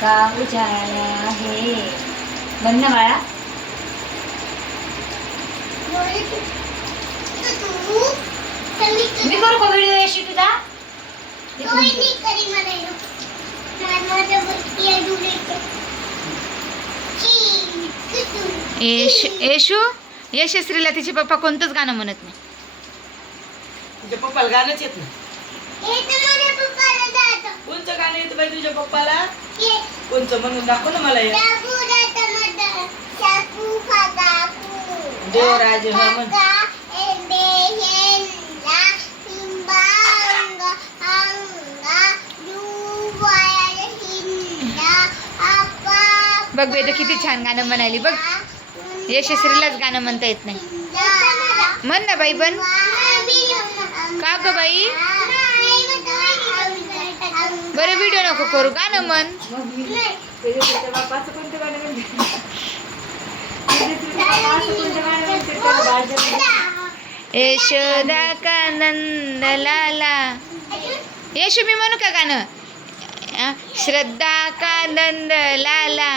का उजाळा आहे म्हण ना बाळा. मी करू का व्हिडिओ येशी तुझा? यश येशू? यशस्वीला तिचे पप्पा कोणतंच गाणं म्हणत नाही. तुझ्या पप्पाला गाणंच येत नाही. गाणं येतं बाई तुझ्या पप्पाला? कोणचं म्हणून दाखव ना मला. देवराज हा म्हण. बघ बेटा किती छान गाणं म्हणाली. बघ यशस्वीलाच गाणं म्हणता येत नाही. म्हण ना बाई पण का ग बाई? बरं व्हिडिओ नको करू गाणं म्हण मन? यशोदा का नंद लाला. यशो मी म्हणू का गाणं? श्रद्धा का नंद लाला.